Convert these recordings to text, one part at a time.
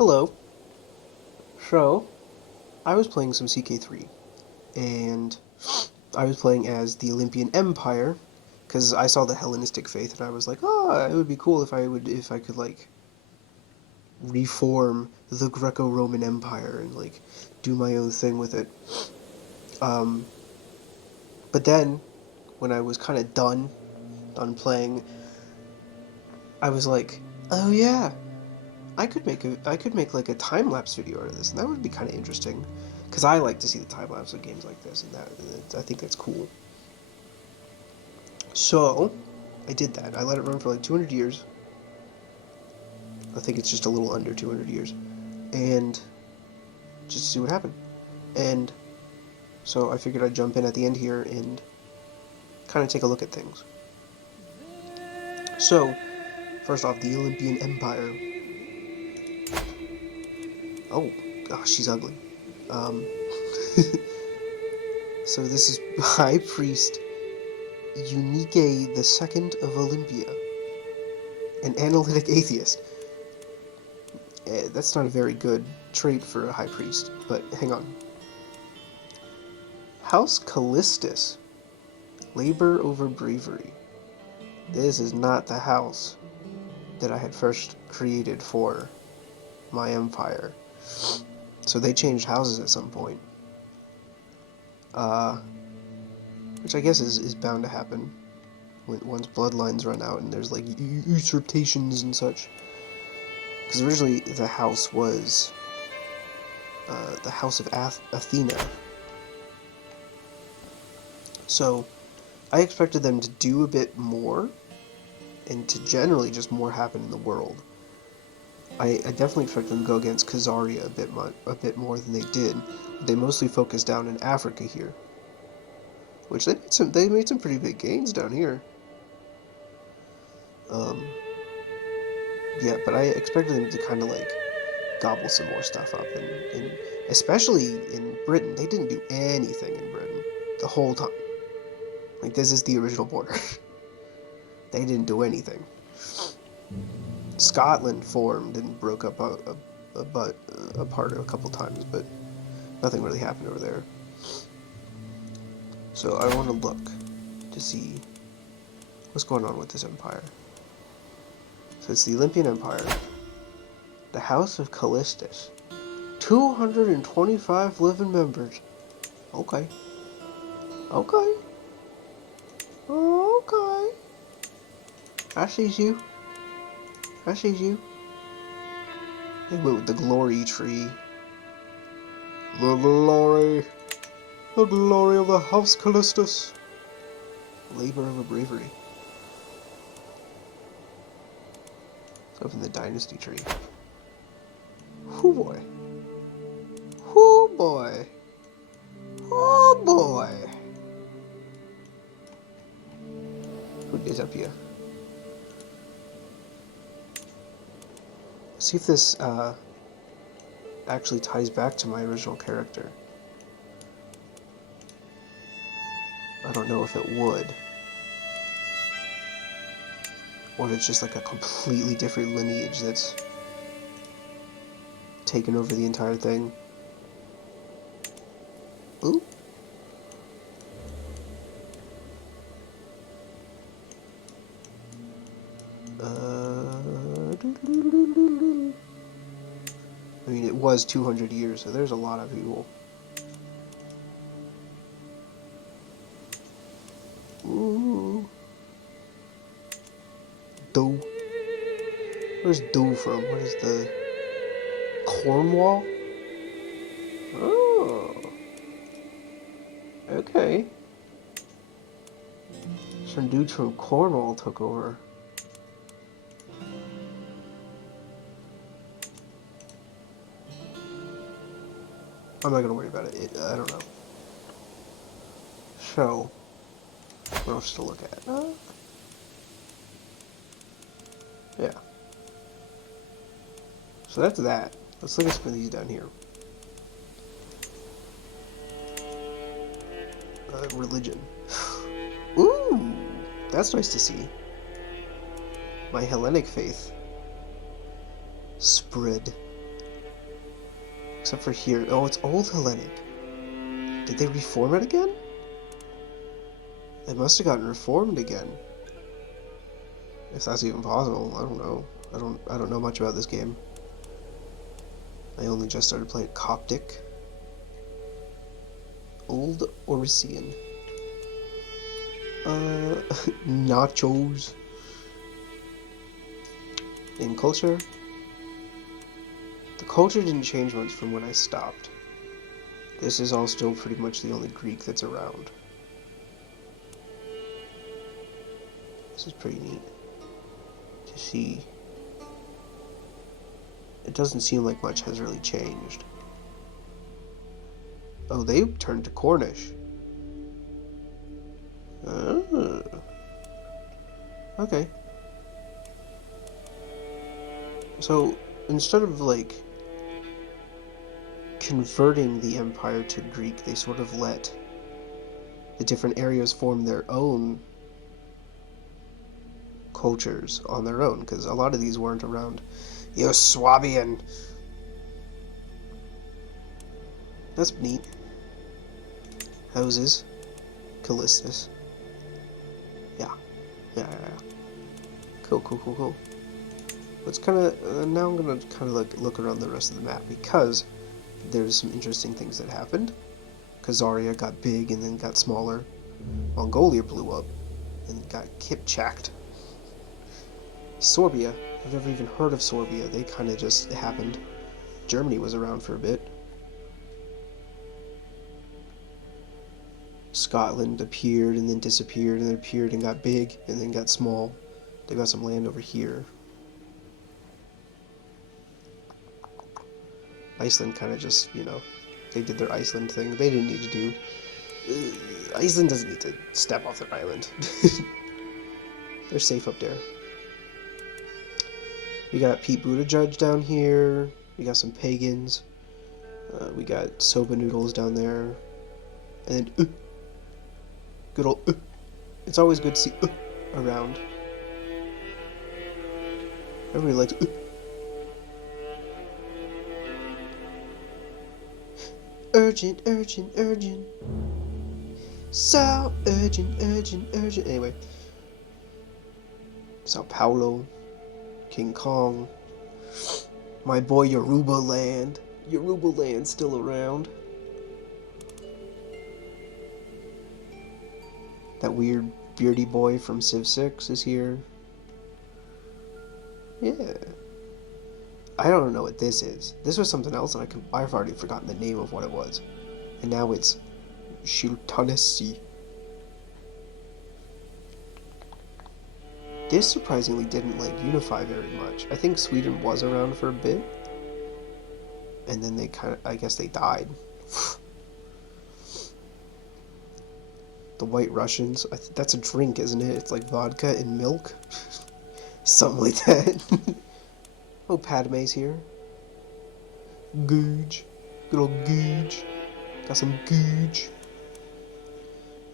Hello. So, I was playing some CK3, and I was playing as the Olympian Empire, because I saw the Hellenistic faith, and I was like, oh, it would be cool if I could, like, reform the Greco-Roman Empire and, like, do my own thing with it. Um, but then, when I was kind of done playing, I was like, oh yeah, I could make like a time-lapse video out of this, and that would be kind of interesting, because I like to see the time-lapse of games like this, and I think that's cool. So, I did that. I let it run for like 200 years. I think it's just a little under 200 years, and just to see what happened. And so I figured I'd jump in at the end here and kind of take a look at things. So, first off, the Olympian Empire. Oh, gosh, she's ugly. Um, so this is High Priest Unique II of Olympia, an analytic atheist. That's not a very good trait for a high priest, but hang on. House Callistus, labor over bravery. This is not the house that I had first created for my empire. So they changed houses at some point. Which I guess is bound to happen once bloodlines run out and there's like usurpations and such. Because originally the house was the House of Athena. So I expected them to do a bit more and to generally just more happen in the world. I definitely expected them to go against Khazaria a bit more than they did. They mostly focused down in Africa here, which they made some pretty big gains down here. Yeah, but I expected them to kind of like gobble some more stuff up, and especially in Britain, they didn't do anything in Britain the whole time. Like, this is the original border. They didn't do anything. Scotland formed and broke up apart a couple times, but nothing really happened over there. So I want to look to see what's going on with this empire. So it's the Olympian Empire, the House of Callistus, 225 living members. Okay. Okay. Okay. I sees you. I sees you. They went with the glory tree. The glory. The glory of the House Callistus. Labor over bravery. Let's open the dynasty tree. Hoo boy. Hoo boy. Oh boy. Who is up here? See if this actually ties back to my original character. I don't know if it would. Or if it's just like a completely different lineage that's taken over the entire thing. Ooh. I mean, it was 200 years, so there's a lot of people. Ooh. Doe. Where's Doe from? What is the... Cornwall? Oh. Okay. Some dudes from Cornwall took over. I'm not gonna worry about it. I don't know. So, what else to look at? Yeah. So that's that. Let's look at some of these down here. Religion. Ooh, that's nice to see. My Hellenic faith spread Except for here. Oh, it's Old Hellenic. Did they reform it again? It must have gotten reformed again. If that's even possible, I don't know. I don't know much about this game. I only just started playing Coptic. Old Orician. Nachos. In culture, the culture didn't change much from when I stopped. This is all still pretty much the only Greek that's around. This is pretty neat to see. It doesn't seem like much has really changed. Oh, they turned to Cornish. Oh. Okay. So, instead of, like, converting the empire to Greek, they sort of let the different areas form their own cultures on their own, because a lot of these weren't around. Yo, Swabian! That's neat. Houses. Callistus. Yeah. Yeah. Cool. Let's kind of, now I'm going to kind of like look around the rest of the map, because there's some interesting things that happened. Khazaria got big and then got smaller. Mongolia blew up and got kipchacked. Sorbia, I've never even heard of Sorbia. They kind of just happened. Germany was around for a bit. Scotland appeared and then disappeared and then appeared and got big and then got small. They got some land over here. Iceland kind of just, you know, they did their Iceland thing. They didn't need to do. Iceland doesn't need to step off their island. They're safe up there. We got Pete Buttigieg down here. We got some pagans. We got soba noodles down there. And then, good old, it's always good to see, around. Everybody likes, Urgent. So urgent. Anyway. Sao Paulo. King Kong. My boy Yoruba Land. Yoruba Land's still around. That weird beardy boy from Civ 6 is here. Yeah. I don't know what this is. This was something else and I've already forgotten the name of what it was. And now it's Shiltanesi. This surprisingly didn't like unify very much. I think Sweden was around for a bit. And then they kind of, I guess they died. The White Russians, that's a drink, isn't it? It's like vodka and milk. Something like that. Oh, Padme's here. Googe. Good old Googe. Got some Googe.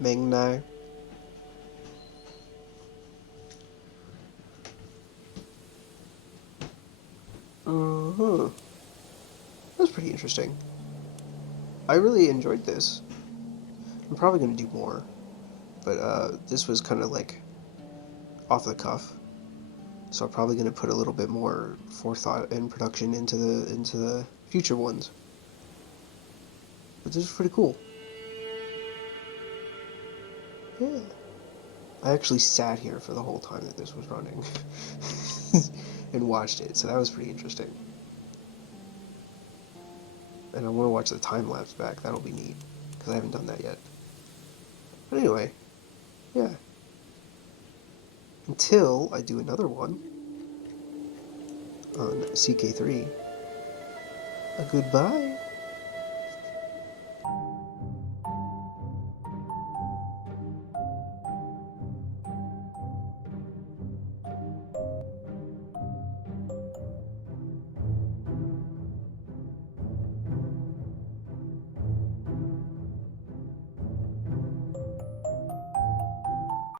Mengnai. That's pretty interesting. I really enjoyed this. I'm probably going to do more. But this was kind of like off the cuff. So I'm probably going to put a little bit more forethought and production into the future ones. But this is pretty cool. Yeah. I actually sat here for the whole time that this was running and watched it, so that was pretty interesting. And I want to watch the time-lapse back. That'll be neat, because I haven't done that yet. But anyway, yeah. Until I do another one on CK3. A goodbye.